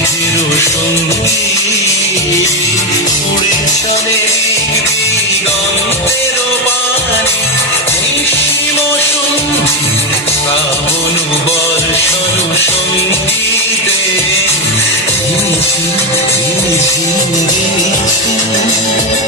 নিজের সঙ্গী উড়ে চলে দিগন্তের বাণী নিশিম সঙ্গী শ্রাবণ বর্ষণ সঙ্গীতে নিশি নিশি নিশি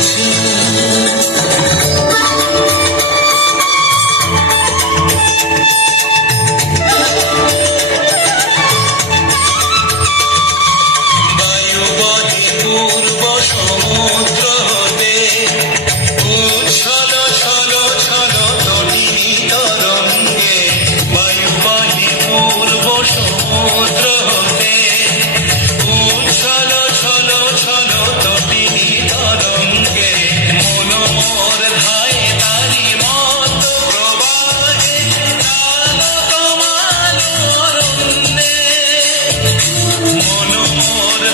good.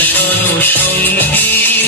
সরসঙ্গীতে